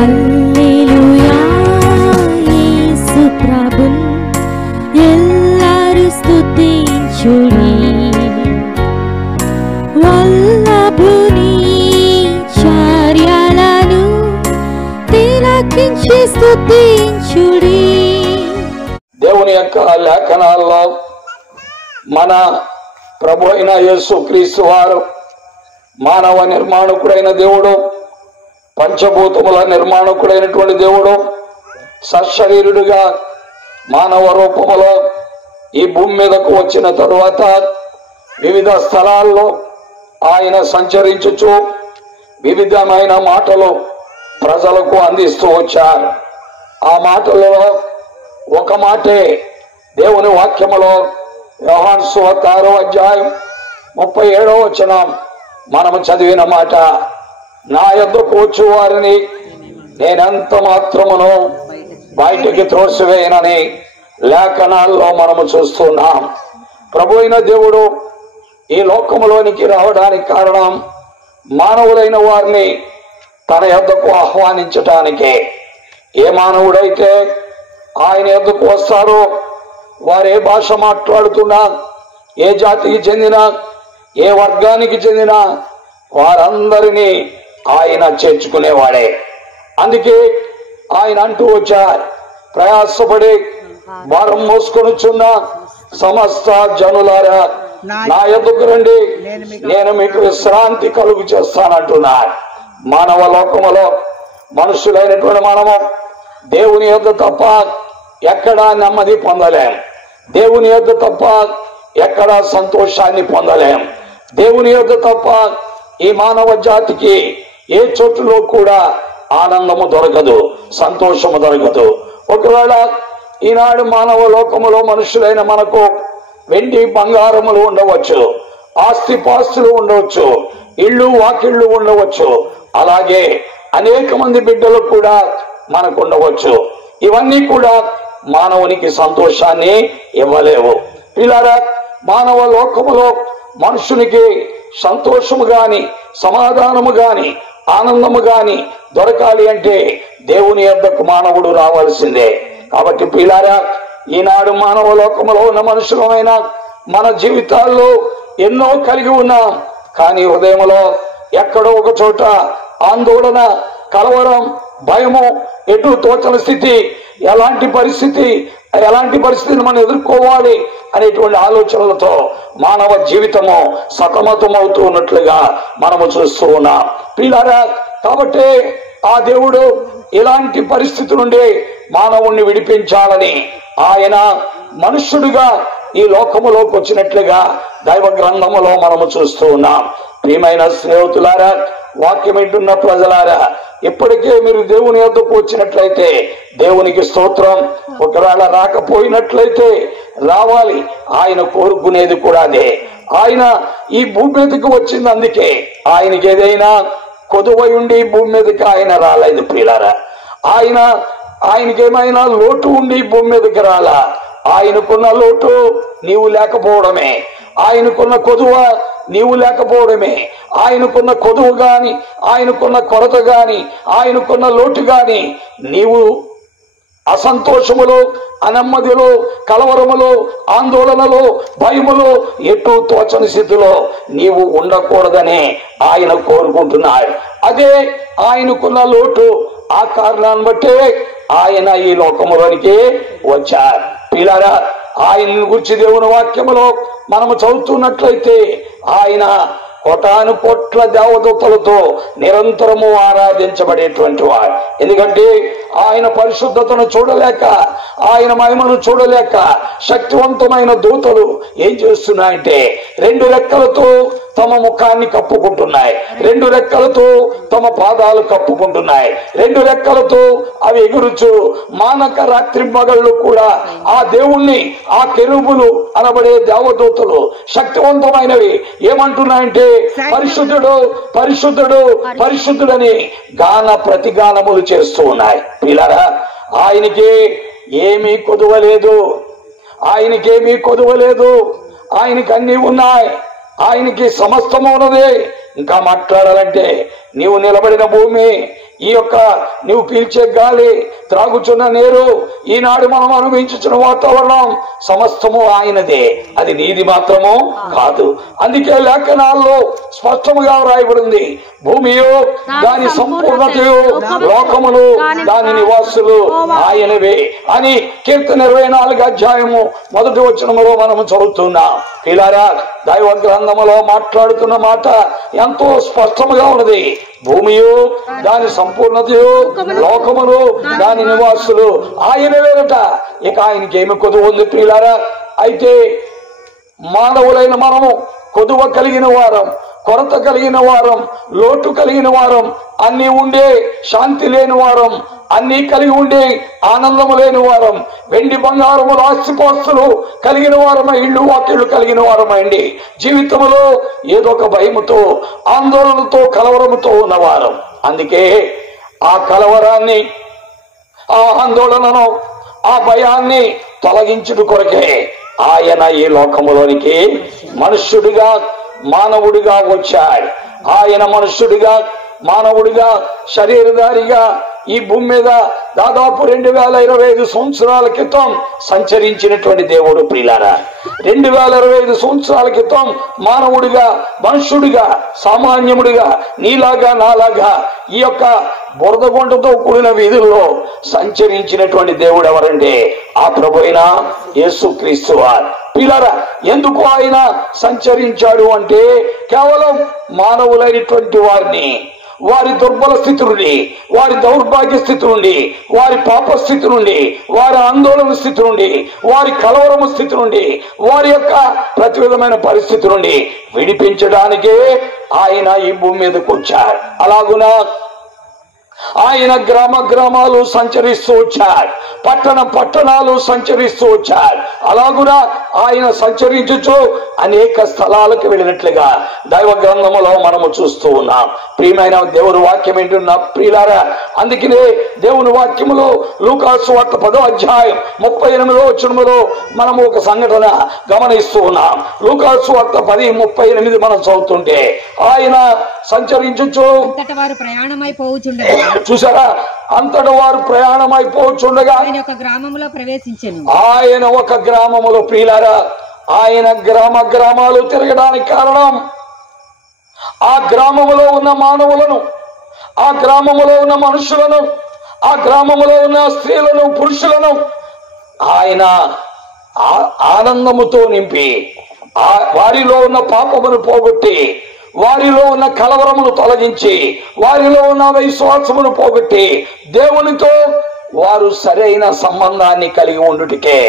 హల్లెలూయా యేసు ప్రభున్ ఎల్లరు స్తుతించుడి వల్లభుని చర్యలను తిలకించి స్తుతించుడి. దేవుని యొక్క లేఖనాల్లో మన ప్రభు అయిన యేసు క్రీస్తు వారు మానవ నిర్మాణకుడైన దేవుడు, పంచభూతముల నిర్మాణకుడైనటువంటి దేవుడు సశరీరుడుగా మానవ రూపములో ఈ భూమి మీదకు వచ్చిన తరువాత వివిధ స్థలాల్లో ఆయన సంచరించుచు వివిధమైన మాటలు ప్రజలకు అందిస్తూ వచ్చారు. ఆ మాటలలో ఒక మాటే దేవుని వాక్యములో యోహాను సువార్త 6వ అధ్యాయం 37వ వచనం మనము చదివిన మాట, నా యొద్దకు వచ్చు వారిని నేనెంత మాత్రమును బయటికి త్రోసివేయనని లేఖనాల్లో మనము చూస్తున్నాం. ప్రభు అయిన దేవుడు ఈ లోకములోనికి రావడానికి కారణం మానవులైన వారిని తన యొద్దకు ఆహ్వానించటానికే. ఏ మానవుడైతే ఆయన యొద్దకు వస్తారో వారు ఏ భాష మాట్లాడుతున్నా, ఏ జాతికి చెందిన, ఏ వర్గానికి చెందిన వారందరినీ ఆయన చేర్చుకునేవాడే. అందుకే ఆయన అంటూ వచ్చారు, ప్రయాసపడి భారం మోసుకొనుచున్న సమస్త జనులారా నా యొద్దకు రండి, నేను మీకు విశ్రాంతి కలుగు చేస్తానంటున్నారు. మానవ లోకములో మనుషులైనటువంటి మనము దేవుని యొద్ద తప్ప ఎక్కడా నెమ్మది పొందలేం, దేవుని యొద్ద తప్ప ఎక్కడా సంతోషాన్ని పొందలేం, దేవుని యొద్ద తప్ప ఈ మానవ జాతికి ఏ చోటులో కూడా ఆనందము దొరకదు, సంతోషము దొరకదు. ఒకవేళ ఈనాడు మానవ లోకములో మనుషులైన మనకు వెండి బంగారములు ఉండవచ్చు, ఆస్తిపాస్తులు ఉండవచ్చు, ఇళ్ళు వాకిళ్ళు ఉండవచ్చు, అలాగే అనేక మంది బిడ్డలు కూడా మనకు ఉండవచ్చు. ఇవన్నీ కూడా మానవునికి సంతోషాన్ని ఇవ్వలేవు. పిల్లరా, మానవ లోకములో మనుషునికి సంతోషము గాని, సమాధానము గాని, ఆనందము గాని దొరకాలి అంటే దేవుని యొద్దకు మానవుడు రావాల్సిందే. కాబట్టి పిల్లారా, ఈనాడు మానవ లోకములో ఉన్న మనుషులమైన మన జీవితాల్లో ఎన్నో కలిగి ఉన్నాం. కానీ హృదయంలో ఎక్కడో ఒక చోట ఆందోళన, కలవరం, భయము, ఎటు తోచని స్థితి, ఎలాంటి పరిస్థితిని మనం ఎదుర్కోవాలి అనేటువంటి ఆలోచనలతో మానవ జీవితము సతమతమవుతూ ఉన్నట్లుగా మనము చూస్తూ ఉన్నాం. పిల్లారా, కాబట్టి ఆ దేవుడు ఇలాంటి పరిస్థితి నుండి మానవుణ్ణి విడిపించాలని ఆయన మనుష్యుడిగా ఈ లోకములోకి వచ్చినట్లుగా దైవ గ్రంథములో మనము చూస్తూ ఉన్నాం. ప్రియమైన స్నేహితులారా, వాక్యం వింటున్న ప్రజలారా, ఇప్పటికే మీరు దేవుని యొద్దకు వచ్చినట్లయితే దేవునికి స్తోత్రం. ఒకవేళ రాకపోయినట్లయితే రావాలి. ఆయన కోరుకునేది కూడా అదే. ఆయన ఈ భూమి మీదకి వచ్చింది అందుకే. ఆయనకి ఏదైనా కొదువై ఉండి భూమి మీదకి ఆయన రాలేదు ప్రియులారా. ఆయనకి ఏమైనా లోటు ఉండి భూమి మీదకి రాలా. ఆయనకున్న లోటు నీవు లేకపోవడమే, ఆయనకున్న కొదువ నీవు లేకపోవడమే. ఆయనకున్న కొదువు గాని, ఆయనకున్న కొరత గాని, ఆయనకున్న లోటు గాని నీవు అసంతోషములో, అనమ్మదిలో, కలవరములో, ఆందోళనలో, భయములో, ఎటు తోచని స్థితిలో నీవు ఉండకూడదని ఆయన కోరుకుంటున్నాడు. అదే ఆయనకున్న లోటు. ఆ కారణాన్ని బట్టే ఆయన ఈ లోకములోనికి వచ్చారు. పిల్లారా, ఆయన గురించి దేవుని వాక్యములో మనము చదువుతున్నట్లయితే ఆయన కోటాను కోట్ల దేవదూతలతో నిరంతరము ఆరాధించబడేటువంటి వాడు. ఎందుకంటే ఆయన పరిశుద్ధతను చూడలేక, ఆయన మహిమను చూడలేక శక్తివంతమైన దూతలు ఏం చేస్తున్నాయంటే 2 రెక్కలతో తమ ముఖాన్ని కప్పుకుంటున్నాయి, 2 రెక్కలతో తమ పాదాలు కప్పుకుంటున్నాయి, 2 రెక్కలతో అవి ఎగురుచు మానక రాత్రి పగళ్ళు కూడా ఆ దేవుణ్ణి, ఆ కెరూబులు అనబడే దేవదూతలు శక్తివంతమైనవి ఏమంటున్నాయంటే పరిశుద్ధుడు, పరిశుద్ధుడు, పరిశుద్ధుడని గాన ప్రతిగానములు చేస్తూ ఉన్నాయి. పిల్లరా, ఆయనకి ఏమీ కొదువలేదు, ఆయనకేమీ కొదువలేదు. ఆయనకి అన్నీ ఉన్నాయి, ఆయనకి సమస్తము ఉన్నది. ఇంకా మాట్లాడాలంటే నీవు నిలబడిన భూమి ఈ యొక్క నువ్వు పీల్చే గాలి, త్రాగుచున్న నీరు, ఈనాడు మనం అనుభవించుచున్న వాతావరణం సమస్తము ఆయనదే, అది నీది మాత్రము కాదు. అందుకే లేఖనాల్లో స్పష్టముగా వ్రాయబడింది, భూమియు దాని సంపూర్ణతయు, లోకములు దాని నివాసులు ఆయనవే అని కీర్తన 24 అధ్యాయము 1వ వచనములో మనము చదువుతున్నాం. పిల్లారా, దైవ గ్రంథములో మాట్లాడుతున్న మాట ఎంతో స్పష్టముగా ఉన్నది. భూమియు దాని సంపూర్ణతయు, లోకములు దాని నివాసులు ఆయనవేనట. ఇక ఆయనకి ఏమి కొదువు ఉంది ప్రియులారా? అయితే మానవులైన మనము కొదువ కలిగిన వారం, కొరత కలిగిన వారం, లోటు కలిగిన వారం, అన్ని ఉండే శాంతి లేని వారం, అన్ని కలిగి ఉండే ఆనందము లేని వారం, వెండి బంగారములు ఆస్తిపాస్తులు కలిగిన వారమై, ఇళ్ళు వాకిళ్ళు కలిగిన వారమైంది. జీవితంలో ఏదో ఒక భయముతో, ఆందోళనతో, కలవరముతో ఉన్నవారం. అందుకే ఆ కలవరాన్ని, ఆ ఆందోళనను, ఆ భయాన్ని తొలగించుట కొరకే ఆయన ఈ లోకములోనికి మనుష్యుడిగా, మానవుడిగా వచ్చాడు. ఆయన మనుష్యుడిగా, మానవుడిగా, శరీరధారిగా ఈ భూమి మీద దాదాపు 2025 సంవత్సరాల క్రితం సంచరించినటువంటి దేవుడు ప్రియులారా. 2025 సంవత్సరాల క్రితం మానవుడిగా, మనుష్యుడిగా, సామాన్యముడిగా, నీలాగా నాలాగా ఈ యొక్క బురదగొండతో కూడిన వీధుల్లో సంచరించినటువంటి దేవుడు ఎవరంటే ఆ ప్రభువైన యేసుక్రీస్తు వారు. పిల్లరా, ఎందుకు ఆయన సంచరించాడు అంటే కేవలం మానవులైనటువంటి వారిని, వారి దుర్బల స్థితి నుండి, వారి దౌర్భాగ్య స్థితి నుండి, వారి పాప స్థితి నుండి, వారి ఆందోళన స్థితి నుండి, వారి కలవరము స్థితి నుండి, వారి యొక్క ప్రతి విధమైన పరిస్థితి నుండి విడిపించడానికే ఆయన ఈ భూమి మీదకు వచ్చాడు. అలాగున ఆయన గ్రామాలు సంచరిస్తూ వచ్చాడు, పట్టణాలు సంచరిస్తూ వచ్చాడు. అలాగునా ఆయన సంచరించుచు అనేక స్థలాలకు వెళ్ళినట్లుగా దైవ గ్రంథములో మనము చూస్తూ ఉన్నాం. ప్రియమైన దేవుని వాక్యం ఏంటున్నా ప్రియులారా, అందుకనే దేవుని వాక్యములో లూకాసు సువార్త 10వ అధ్యాయం 38వ వచనములో మనము ఒక సంఘటన గమనిస్తూ ఉన్నాం. లూకాసు సువార్త 10:38 మనం చదువుతుంటే, ఆయన సంచరించుచు చూసారా, అంతటా వారు ప్రయాణమైపోచుండగా ఆయన ఒక గ్రామములో ప్రవేశించెను. ఆయన ఒక గ్రామములో, ప్రియులారా, ఆయన గ్రామాలు తిరగడానికి కారణం ఆ గ్రామములో ఉన్న మానవులను, ఆ గ్రామములో ఉన్న మనుషులను, ఆ గ్రామములో ఉన్న స్త్రీలను, పురుషులను ఆయన ఆనందముతో నింపి, వారిలో ఉన్న పాపమును పోగొట్టి, వారిలో ఉన్న కలవరమును తొలగించి, వారిలో ఉన్న విశ్వాసమును పోగొట్టి దేవునితో వారు సరైన సంబంధాన్ని కలిగి ఉండుటకే,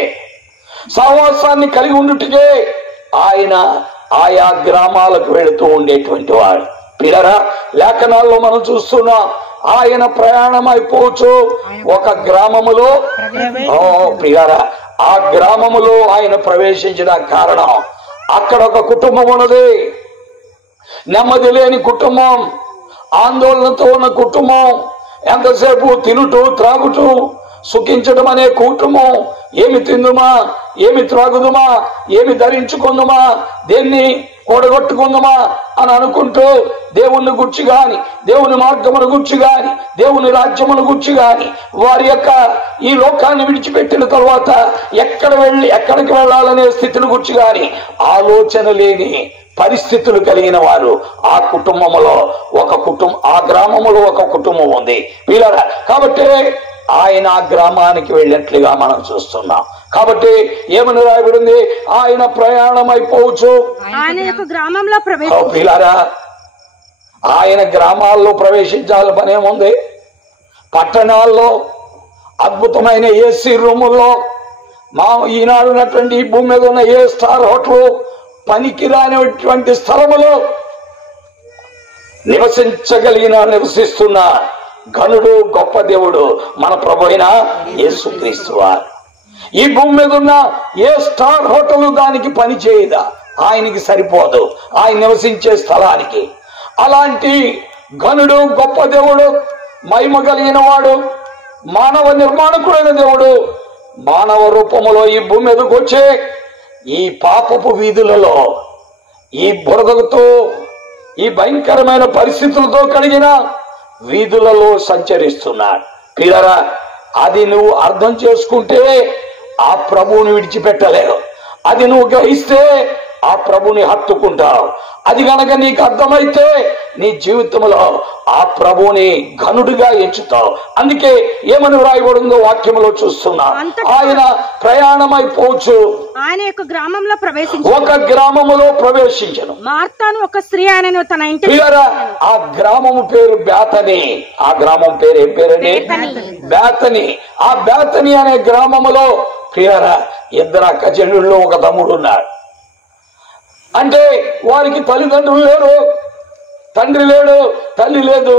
సహవాసాన్ని కలిగి ఉండుటకే ఆయన ఆయా గ్రామాలకు వెళుతూ ఉండేటువంటి వాడు. పిల్లరా, లేఖనాల్లో మనం చూస్తున్నాం, ఆయన ప్రయాణం అయిపోవచ్చు ఒక గ్రామములో. ప్రియారా, ఆ గ్రామములో ఆయన ప్రవేశించిన కారణం అక్కడ ఒక కుటుంబం ఉన్నది. నెమ్మది లేని కుటుంబం, ఆందోళనతో ఉన్న కుటుంబం, ఎంతసేపు తినుటూ త్రాగుతూ సుఖించడం అనే కుటుంబం. ఏమి తిందుమా, ఏమి త్రాగుదుమా, ఏమి ధరించుకుందుమా, దేన్ని కూడగొట్టుకుందామా అని అనుకుంటూ దేవుని గుర్చి గాని, దేవుని మార్గమును గుర్చి గాని, దేవుని రాజ్యమును గుర్చి గాని, వారి యొక్క ఈ లోకాన్ని విడిచిపెట్టిన తర్వాత ఎక్కడికి వెళ్ళాలనే స్థితిని గుర్చి గాని ఆలోచన లేని పరిస్థితులు కలిగిన వారు ఆ కుటుంబములో ఆ గ్రామములో ఒక కుటుంబం ఉంది పిల్లరా. కాబట్టి ఆయన ఆ గ్రామానికి వెళ్ళినట్లుగా మనం చూస్తున్నాం. కాబట్టి ఏమని రాయబడింది, ఆయన ప్రయాణం అయిపోవచ్చు పిల్లరా. ఆయన గ్రామాల్లో ప్రవేశించాలి పనేముంది, పట్టణాల్లో అద్భుతమైన ఏసీ రూముల్లో, ఈనాడు ఉన్నటువంటి ఈ భూమి మీద ఉన్న ఏ స్టార్ హోటల్ పనికిరానిటువంటి స్థలములో నివసిస్తున్న ఘనుడు గొప్ప దేవుడు మన ప్రభు అయిన యేసుక్రీస్తు వారు. ఈ భూమి మీద ఉన్న ఏ స్టార్ హోటల్ దానికి పని చేయదా, ఆయనకి సరిపోదు ఆయన నివసించే స్థలానికి. అలాంటి ఘనుడు గొప్ప దేవుడు, మహిమ కలిగిన వాడు, మానవ నిర్మాణకుడైన దేవుడు మానవ రూపములో ఈ భూమి మీదకు వచ్చే ఈ పాపపు వీధులలో, ఈ బురదతో, ఈ భయంకరమైన పరిస్థితులతో కలిగిన వీధులలో సంచరిస్తున్నాడు. పిల్లరా, అది నువ్వు అర్థం చేసుకుంటే ఆ ప్రభువుని విడిచిపెట్టలేవు. అది నువ్వు గ్రహిస్తే ఆ ప్రభుని హత్తుకుంటావు. అది గనక నీకు అర్థమైతే నీ జీవితంలో ఆ ప్రభుని ఘనుడిగా ఎంచుతావు. అందుకే ఏమని వ్రాయబడిందో వాక్యంలో చూస్తున్నా, ఆయన ప్రయాణమైపోవచ్చు ఆయన యొక్క గ్రామంలో ప్రవేశించి ఒక గ్రామములో ప్రవేశించను. మార్తాను ఒక స్త్రీ ఆయనను తన ఇంటి ప్రియులారా, ఆ గ్రామము పేరు బేతని. ఆ గ్రామం పేరు ఏం పేరండి? బేతని. ఆ బేతని అనే గ్రామములో ప్రియులారా, ఇద్దరు అక్క చెల్లెళ్ళు ఒక తమ్ముడు ఉన్నాడు. అంటే వారికి తల్లిదండ్రులు లేరు, తండ్రి లేడు, తల్లి లేదు.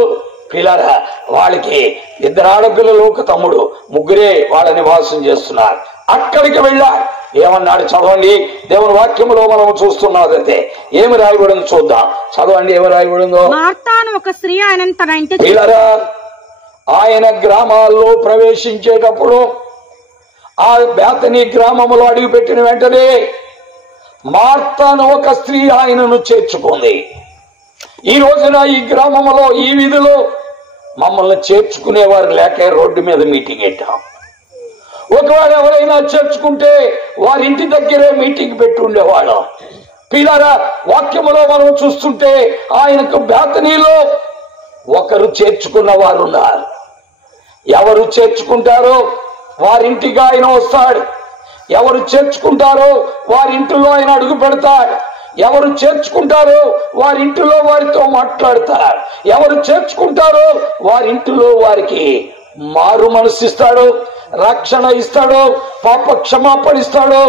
పిల్లరా, వాళ్ళకి ఇద్దరు ఆడపిల్లలు ఒక తమ్ముడు, ముగ్గురే వాళ్ళ నివాసం చేస్తున్నారు. అక్కడికి వెళ్ళాడు. ఏమన్నాడు చదవండి. దేవుని వాక్యములో మనం చూస్తున్నాం. అయితే ఏమి రాయబడిందో చూద్దాం. చదవండి, ఏమి రాయబడిందో. మార్తాను ఒక స్త్రీ ఆయనను తన ఇంటి పిల్లరా, ఆయన గ్రామాల్లో ప్రవేశించేటప్పుడు ఆ బేతని గ్రామములో అడుగుపెట్టిన వెంటనే మార్తాను ఒక స్త్రీ ఆయనను చేర్చుకుంది. ఈ రోజున ఈ గ్రామంలో, ఈ వీధిలో మమ్మల్ని చేర్చుకునేవారు లేక రోడ్డు మీద మీటింగ్ పెట్టాం. ఒకవేళ ఎవరైనా చేర్చుకుంటే వారింటి దగ్గరే మీటింగ్ పెట్టి ఉండేవాళ్ళం. పిల్లరా, వాక్యములో మనం చూస్తుంటే ఆయనకు బేతనీలో ఒకరు చేర్చుకున్న వారు ఉన్నారు. ఎవరు చేర్చుకుంటారో వారింటికి ఆయన వస్తాడు. ఎవరు చేర్చుకుంటారో వారింటిలో ఆయన అడుగు పెడతాడు. ఎవరు చేర్చుకుంటారో వారింటిలో వారితో మాట్లాడతాడు. ఎవరు చేర్చుకుంటారో వారింటిలో వారికి మారు మనసిస్తాడు, రక్షణ ఇస్తాడు, పాప క్షమాపణ ఇస్తాడు,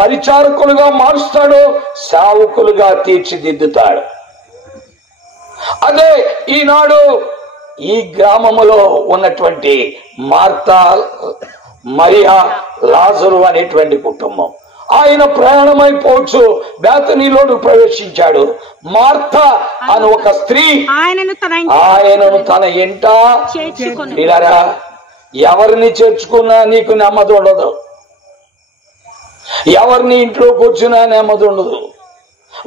పరిచారకులుగా మారుస్తాడు, సేవకులుగా తీర్చిదిద్దుతాడు. అదే ఈనాడు ఈ గ్రామములో ఉన్నటువంటి మార్తా, మరియా, లాజరు అనేటువంటి కుటుంబం. ఆయన ప్రయాణమైపోవచ్చు. బేతనీలోను ప్రవేశించాడు. మార్తా అని ఒక స్త్రీ ఆయనను తన ఇంట చేర్చుకుని. ఎవరిని చేర్చుకున్నా నీకు నెమ్మది ఉండదు. ఎవరిని ఇంట్లోకి వచ్చినా నెమ్మది ఉండదు.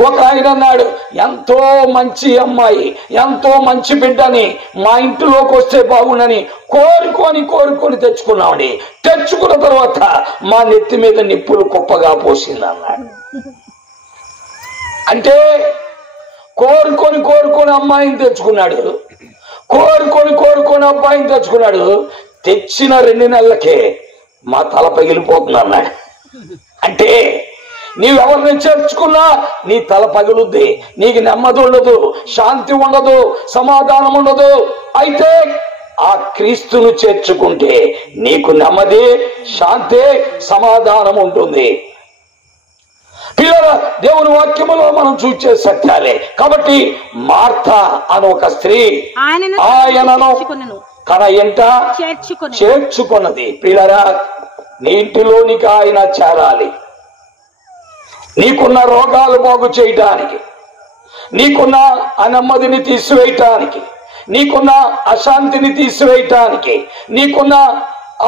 ఒక ఆయన అన్నాడు, ఎంతో మంచి అమ్మాయి, ఎంతో మంచి బిడ్డని మా ఇంటిలోకి వస్తే బాగుండని కోరుకొని తెచ్చుకున్నామని. తెచ్చుకున్న తర్వాత మా నెత్తి మీద నిప్పులు కుప్పగా పోసింది అన్నాడు. అంటే కోరుకొని అమ్మాయిని తెచ్చుకున్నాడు, కోరుకొని అబ్బాయిని తెచ్చుకున్నాడు. తెచ్చిన 2 నెలలకే మా తల పగిలిపోతుంది అన్నాడు. అంటే నీవెవరిని చేర్చుకున్నా నీ తల పగులుద్ది, నీకు నెమ్మది ఉండదు, శాంతి ఉండదు, సమాధానం ఉండదు. అయితే ఆ క్రీస్తును చేర్చుకుంటే నీకు నెమ్మది, శాంతి, సమాధానం ఉంటుంది. పిల్లల, దేవుని వాక్యములో మనం చూసే సత్యాలే. కాబట్టి మార్తా అని ఒక స్త్రీ ఆయనను తన ఇంట చేర్చుకున్నది. పిల్లరా, నీ ఇంటిలోనికి ఆయన చేరాలి. నీకున్న రోగాలు బాగు చేయటానికి, నీకున్న అనమ్మదిని తీసివేయటానికి, నీకున్న అశాంతిని తీసివేయటానికి, నీకున్న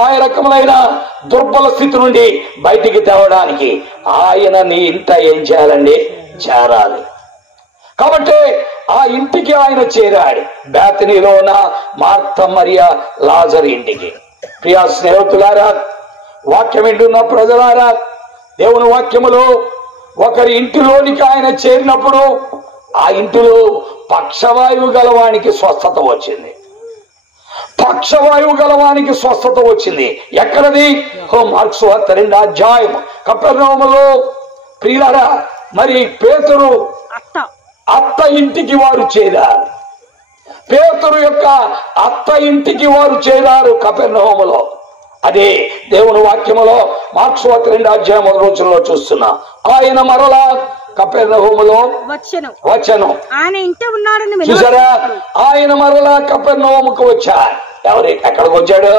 ఆ రకములైన దుర్బల స్థితి నుండి బయటికి తేవడానికి ఆయన నీ ఇంట ఏం చేయాలండి? చేరాలి. కాబట్టి ఆ ఇంటికి ఆయన చేరాడు. బేతనీలో ఉన్న మార్తా, మరియా, లాజరు ఇంటికి. ప్రియా స్నేహితులారా, వాక్యం వింటున్న ప్రజలారా, దేవుని వాక్యములో ఒకరి ఇంటిలోనికి ఆయన చేరినప్పుడు ఆ ఇంటిలో పక్షవాయువు గలవానికి స్వస్థత వచ్చింది. పక్షవాయువు గలవానికి స్వస్థత వచ్చింది. ఎక్కడది? మార్కు సువార్త 2వ అధ్యాయం. కపెర్నహూములో ప్రియులారా, మరి పేతురు అత్త ఇంటికి వారు చేరారు. పేతురు యొక్క అత్త ఇంటికి వారు చేరారు కపెర్నహూములో. అదే దేవుని వాక్యములో మార్కు సువార్త 2వ అధ్యాయం 1వ వచనంలో చూస్తున్నా. ఆయన మరలా కపెర్నహూములో వచ్చెను. ఆయన ఇంటి ఉన్నాడని చూసారా? ఆయన మరలా కపెర్నహూముకు వచ్చాడు. ఎక్కడికి వచ్చాడు?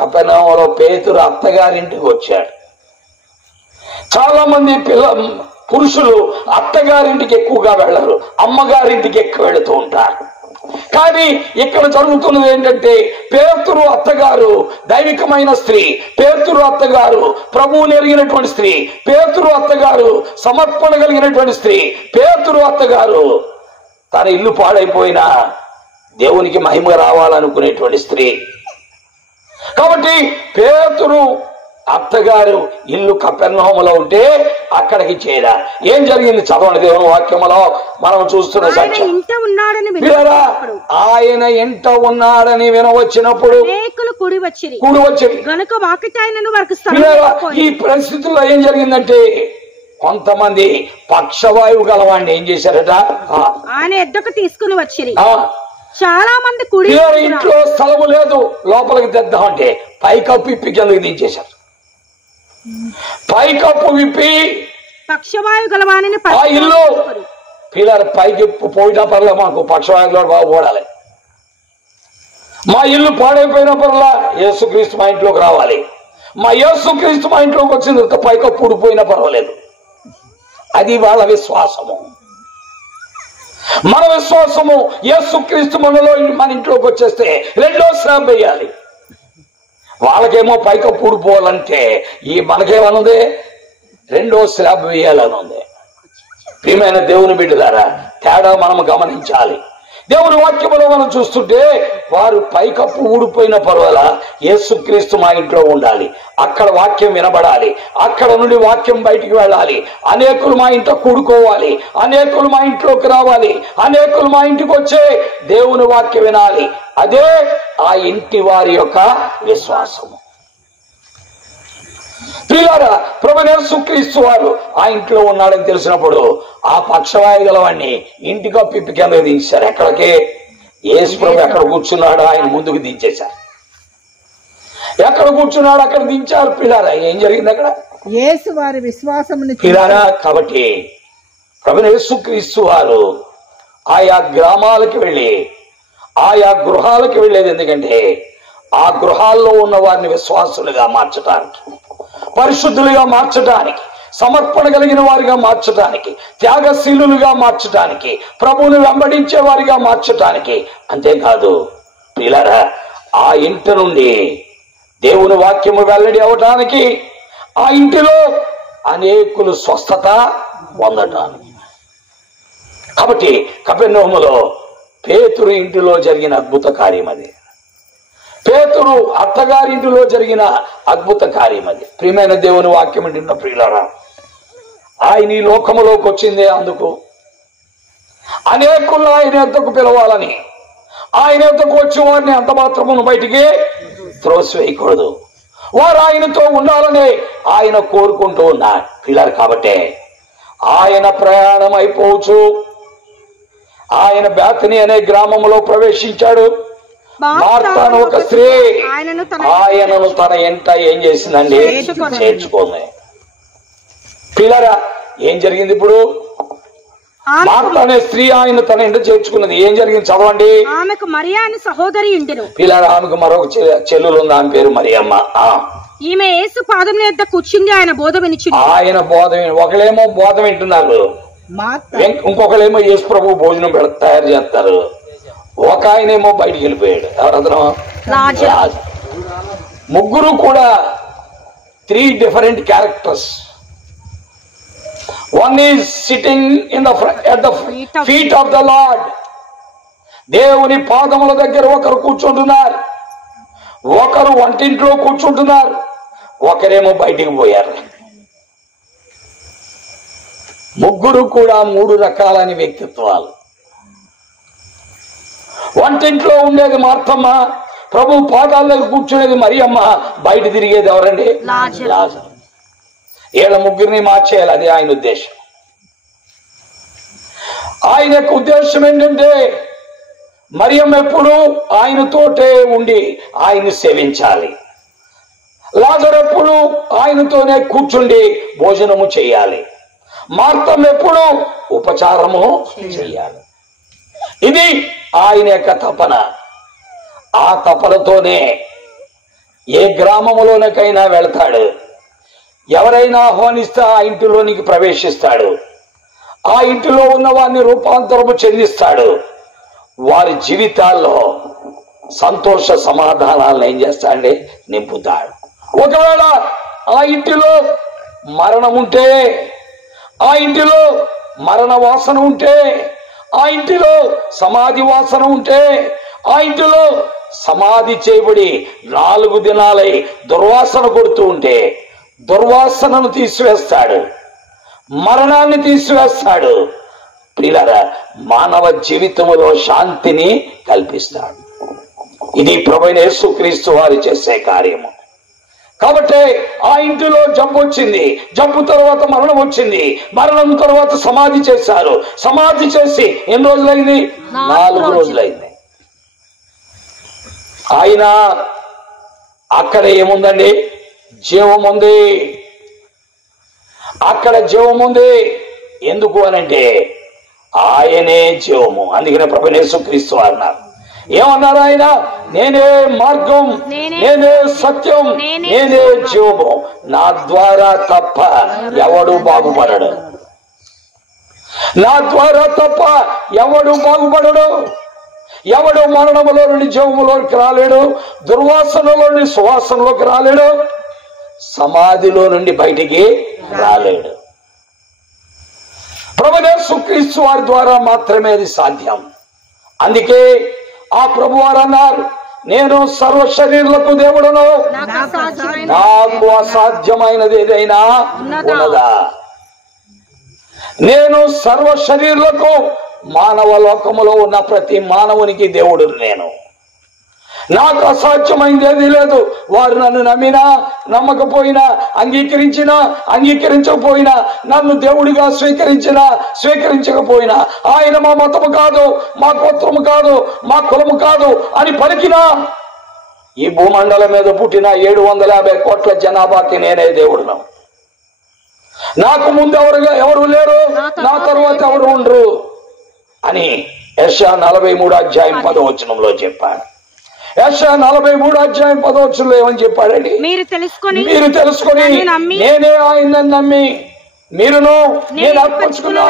కపెర్నహూములో పేతురు అత్తగారింటికి వచ్చాడు. చాలా మంది పురుషులు అత్తగారింటికి ఎక్కువగా వెళ్ళరు, అమ్మగారింటికి ఎక్కువ వెళుతూ ఉంటారు. కానీ ఇక్కడ జరుగుతున్నది ఏంటంటే, పేతురు అత్తగారు దైవికమైన స్త్రీ, పేతురు అత్తగారు ప్రభువుని ఎరిగినటువంటి స్త్రీ, పేతురు అత్తగారు సమర్పణ కలిగినటువంటి స్త్రీ, పేతురు అత్తగారు తన ఇల్లు పాడైపోయినా దేవునికి మహిమ రావాలనుకునేటువంటి స్త్రీ. కాబట్టి పేతురు అత్తగారు ఇల్లు కపెర్నహూములో ఉంటే అక్కడికి చేరా. ఏం జరిగింది చదవండి దేవుని వాక్యములో మనం చూస్తున్న సాక్ష్యం. ఆయన ఇంట ఉన్నాడని వినవచ్చినప్పుడు కూడి వచ్చిరి గనుక వాకిటాయనను వారికి ఈ పరిస్థితుల్లో ఏం జరిగిందంటే కొంతమంది పక్షవాయువు గలవాడిని ఏం చేశారట, ఆయన ఎద్దకు తీసుకుని వచ్చిరి. చాలా మంది కుడి ఇంట్లో స్థలము లేదు లోపలికి తెద్దామంటే పైకప్పు విప్పి కిందకి దించేశారు. పైకప్పు విప్పి పక్షవాయు గలవాణిని ఆ ఇల్లు పిల్లలు పైకి పోయినా పర్లే, మాకు పక్షవాయువులో బాగుపడాలి, మా ఇల్లు పాడైపోయిన పర్లా యేసుక్రీస్తు మా ఇంట్లోకి రావాలి, మా యేసుక్రీస్తు మా ఇంట్లోకి వచ్చింది పైకప్పు ఊడిపోయినా పర్వాలేదు. అది వాళ్ళ విశ్వాసము. మన విశ్వాసము యేసుక్రీస్తు మనలో మన ఇంట్లోకి వచ్చేస్తే రెండో శ్రాప్ వేయాలి. వాళ్ళకేమో పైకప్పు ఊడిపోవాలంటే ఈ మనకేమనుంది, రెండో శ్రాప్ వేయాలని ఉంది. ప్రియమైన దేవుని బిడ్డలారా, తేడా మనం గమనించాలి. దేవుని వాక్యములో మనం చూస్తుంటే వారు పైకప్పు ఊడిపోయిన పర్వాలా యేసుక్రీస్తు మా ఇంట్లో ఉండాలి, అక్కడ వాక్యం వినబడాలి, అక్కడ నుండి వాక్యం బయటికి వెళ్ళాలి, అనేకులు మా ఇంట్లో కూడుకోవాలి, అనేకులు మా ఇంట్లోకి రావాలి, అనేకులు మా ఇంటికి వచ్చే దేవుని వాక్యం వినాలి. అదే ఆ ఇంటి వారి యొక్క విశ్వాసము. ప్రియులారా, ప్రభువైన యేసుక్రీస్తు వారు ఆ ఇంట్లో ఉన్నాడని తెలిసినప్పుడు ఆ పక్షవాయు గలవాడిని ఇంటికి పిప్పి కిందకి దించారు. ఎక్కడికి? యేసు ప్రభు ఎక్కడ కూర్చున్నాడో ఆయన ముందుకు దించేశారు. ఎక్కడ కూర్చున్నాడు అక్కడ దించారు. పిల్లారా, ఏం జరిగింది అక్కడ? యేసు వారి విశ్వాసమును పిల్లారా, కాబట్టి ప్రభువైన యేసుక్రీస్తు వారు ఆయా గ్రామాలకు వెళ్ళి ఆయా గృహాలకు వెళ్ళేది ఎందుకంటే ఆ గృహాల్లో ఉన్న వారిని విశ్వాసులుగా మార్చడానికి, పరిశుద్ధులుగా మార్చడానికి, సమర్పణ కలిగిన వారిగా మార్చడానికి, త్యాగశీలులుగా మార్చడానికి, ప్రభువును వెంబడించే వారిగా మార్చడానికి. అంతేకాదు ప్రియులారా, ఆ ఇంటి నుండి దేవుని వాక్యము వెల్లడి అవటానికి, ఆ ఇంటిలో అనేకులు స్వస్థత పొందటానికి. కాబట్టి కపెర్నహూములో పేతురు ఇంటిలో జరిగిన అద్భుత కార్యం అది. పేతురు అత్తగారింటిలో జరిగిన అద్భుత కార్యం అది. ప్రియమైన దేవుని వాక్యం వింటున్న ప్రియులారా, ఆయన ఈ లోకములోకి వచ్చిందే అందుకు, అనేకులు ఆయన ఎంతకు పిలవాలని, ఆయన ఎంతకు వచ్చి వారిని అంత మాత్రమును బయటికి త్రోసివేయకూడదు, వారు ఆయనతో ఉండాలని ఆయన కోరుకుంటూ ఉన్నారు పిల్లలు. కాబట్టే ఆయన ప్రయాణం అయిపోవచ్చు ఆయన బేతనీ అనే గ్రామంలో ప్రవేశించాడు. మార్తాను ఒక స్త్రీ ఆయనను తన ఎంట ఏం చేసిందండి? చేర్చుకుంది. పిల్లరా, ఏం జరిగింది ఇప్పుడు? మార్త అనే స్త్రీ ఆయన తన ఎంట చేర్చుకున్నది. ఏం జరిగింది చదవండి. ఆమెకు మరియా అనే సహోదరి ఉండెను. పిల్లరా, ఆమెకు మరొక చెల్లెలు ఉంది, ఆమె పేరు మరియమ్మ. ఈమె యేసు పాదం మీద కూర్చుంది, ఆయన బోధ వినిచింది. ఆయన బోధ ఒకళ్ళేమో బోధ వింటున్నారు, ఇంకొకళ్ళేమో యేసు ప్రభు భోజనం తయారు చేస్తారు, ఒక ఆయనేమో బయటికి వెళ్ళిపోయాడు. ఎవరతను? ముగ్గురు కూడా 3 different characters. One is sitting at the feet of the Lord. దేవుని పాదముల దగ్గర ఒకరు కూర్చుంటున్నారు, ఒకరు వంటింట్లో కూర్చుంటున్నారు, ఒకరేమో బయటికి పోయారు. ముగ్గురు కూడా 3 రకాలని వ్యక్తిత్వాలు. వంటింట్లో ఉండేది మార్తమ్మ, ప్రభు పాదాల దగ్గర కూర్చునేది మరియమ్మ, బయట తిరిగేది ఎవరండి? లాజరు. వీళ్ళ ముగ్గురిని మార్చేయాలి, అది ఆయన ఉద్దేశం. ఆయన యొక్క ఉద్దేశం ఏంటంటే మరియమ్మ ఎప్పుడు ఆయనతోటే ఉండి ఆయన్ని సేవించాలి, లాజరు ఎప్పుడు ఆయనతోనే కూర్చుండి భోజనము చేయాలి, మార్తమ్మ ఎప్పుడు ఉపచారము చేయాలి. ఇది ఆయన యొక్క తపన. ఆ తపనతోనే ఏ గ్రామములోనికైనా వెళ్తాడు, ఎవరైనా ఆహ్వానిస్తే ఆ ఇంటిలోనికి ప్రవేశిస్తాడు, ఆ ఇంటిలో ఉన్న వారిని రూపాంతరము చెందిస్తాడు, వారి జీవితాల్లో సంతోష సమాధానాలను ఏం చేస్తాడండి? నింపుతాడు. ఒకవేళ ఆ ఇంటిలో మరణం ఉంటే, ఆ ఇంటిలో మరణ వాసన ఉంటే, ఆ ఇంటిలో సమాధి వాసన ఉంటే, ఆ ఇంటిలో సమాధి చేయబడి 4 దినాలై దుర్వాసన కొడుతూ ఉంటే దుర్వాసనను తీసివేస్తాడు, మరణాన్ని తీసివేస్తాడు. ప్రియులారా, మానవ జీవితంలో శాంతిని కల్పిస్తాడు. ఇది ప్రభువైన యేసుక్రీస్తు వారు చేసే కార్యము. కాబట్టి ఆ ఇంటిలో జబ్బు వచ్చింది, జబ్బు తర్వాత మరణం వచ్చింది, మరణం తర్వాత సమాధి చేశారు. సమాధి చేసి ఎన్ని రోజులైంది? 4 రోజులైంది. ఆయన అక్కడ ఏముందండి? జీవం ఉంది. అక్కడ జీవం ఉంది. ఎందుకు అనంటే ఆయనే జీవము. అందుకనే ప్రభువైన యేసుక్రీస్తు అన్నారు. ఏమన్నారు ఆయన? నేనే మార్గం, నేనే సత్యం, నేనే జీవము. నా ద్వారా తప్ప ఎవడు బాగుపడడు. నా ద్వారా తప్ప ఎవడు బాగుపడడు. ఎవడు మరణములో నుండి జీవములోకి రాలేడు, దుర్వాసనలో నుండి సువాసనలోకి రాలేడు, సమాధిలో నుండి బయటికి రాలేడు. ప్రభువైన యేసుక్రీస్తు వారి ద్వారా మాత్రమే అది సాధ్యం. అందుకే ఆ ప్రభువారు అన్నారు, నేను సర్వ శరీరులకు దేవుడను, నాకు అసాధ్యమైనది ఏదైనా ఉన్నదా? నేను సర్వ శరీరులకు, మానవ లోకములో ఉన్న ప్రతి మానవునికి దేవుడు నేను. నాకు అసాధ్యమైంది ఏది లేదు. వారు నన్ను నమ్మినా నమ్మకపోయినా, అంగీకరించినా అంగీకరించకపోయినా, నన్ను దేవుడిగా స్వీకరించినా స్వీకరించకపోయినా, ఆయన మా మతము కాదు, మా గోత్రము కాదు, మా కులము కాదు అని పలికినా, ఈ భూమండలం మీద పుట్టిన 750 కోట్ల జనాభాకి నేనే దేవుడును. నాకు ముందు ఎవరు లేరు, నా తరువాత ఎవరు ఉండరు అని యెషయా 43 అధ్యాయం 10వ వచనంలో చెప్పాడు. యెషయా 43 అధ్యాయం 10వ వచనంలో ఏమని చెప్పాడండి? మీరు తెలుసుకొని నేనే ఆయనను నమ్మి మీరును నేను అర్పించుకున్న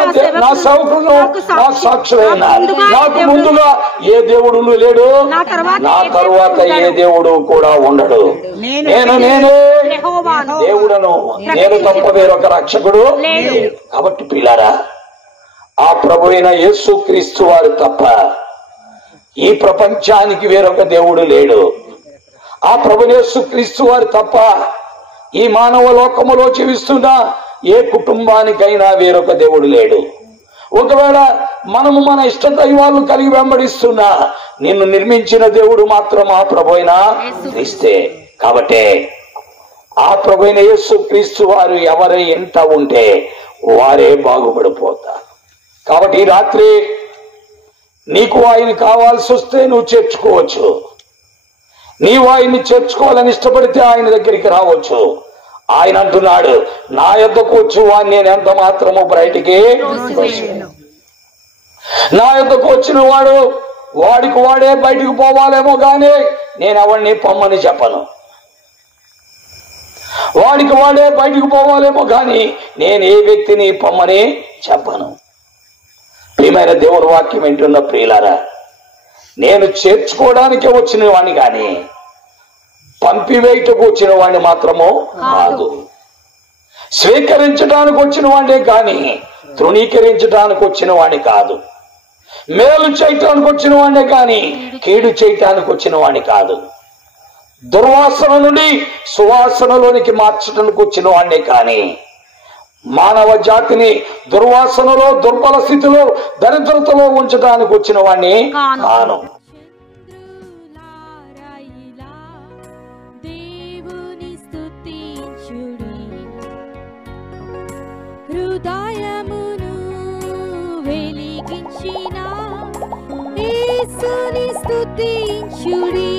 నా సేవకులను నా సాక్షులైన, నాకు ముందుగా ఏ దేవుడు లేడు, నా తరువాత ఏ దేవుడు కూడా ఉండడు. నేనే దేవుడను, నేను తప్ప వేరొక రక్షకుడు లేడు. కాబట్టి పిల్లారా, ఆ ప్రభువైన యేసుక్రీస్తు వారు తప్ప ఈ ప్రపంచానికి వేరొక దేవుడు లేడు. ఆ ప్రభువైన యేసుక్రీస్తు వారు తప్ప ఈ మానవ లోకములో జీవిస్తున్న ఏ కుటుంబానికైనా వేరొక దేవుడు లేడు. ఒకవేళ మనము మన ఇష్ట దైవాలను కలిగి వెంబడిస్తున్నా, నిన్ను నిర్మించిన దేవుడు మాత్రం ఆ ప్రభువైన క్రీస్తే. కాబట్టి ఆ ప్రభువైన యేసుక్రీస్తు వారు ఎవరు ఎంత ఉంటే వారే బాగుపడిపోతారు. కాబట్టి ఈ రాత్రి నీకు ఆయన కావాల్సి వస్తే నువ్వు చేర్చుకోవచ్చు. నీవు ఆయన్ని చేర్చుకోవాలని ఇష్టపడితే ఆయన దగ్గరికి రావచ్చు. ఆయన అంటున్నాడు, నా యొద్దకు వచ్చి వాడిని నేను ఎంత మాత్రము బయటికి నా యొద్దకు వచ్చిన వాడు వాడికి వాడే బయటికి పోవాలేమో గానీ నేను ఎవరిని పొమ్మని చెప్పను. వాడికి వాడే బయటికి పోవాలేమో గాని నేను ఏ వ్యక్తిని పొమ్మని చెప్పను. ప్రియమైన దేవుని వాక్యం వింటున్న ప్రియులారా, నేను చేర్చుకోవడానికే వచ్చిన వాడిని కానీ పంపివేయటకు వచ్చిన వాడిని మాత్రము కాదు. స్వీకరించడానికి వచ్చిన వాడినే కానీ తృణీకరించడానికి వచ్చిన వాడిని కాదు. మేలు చేయటానికి వచ్చిన వాడినే కానీ కీడు చేయటానికి వచ్చిన వాడిని కాదు. దుర్వాసన నుండి సువాసనలోనికి మార్చడానికి వచ్చిన వాడినే కానీ మానవ జాతిని దుర్వాసనలో, దుర్బల స్థితిలో, దరిద్రతలో ఉంచడానికి వచ్చిన వాడిని కాను. దేవుని స్తుతించుడి, హృదయమును వెలిగించిన యేసుని స్తుతించుడి.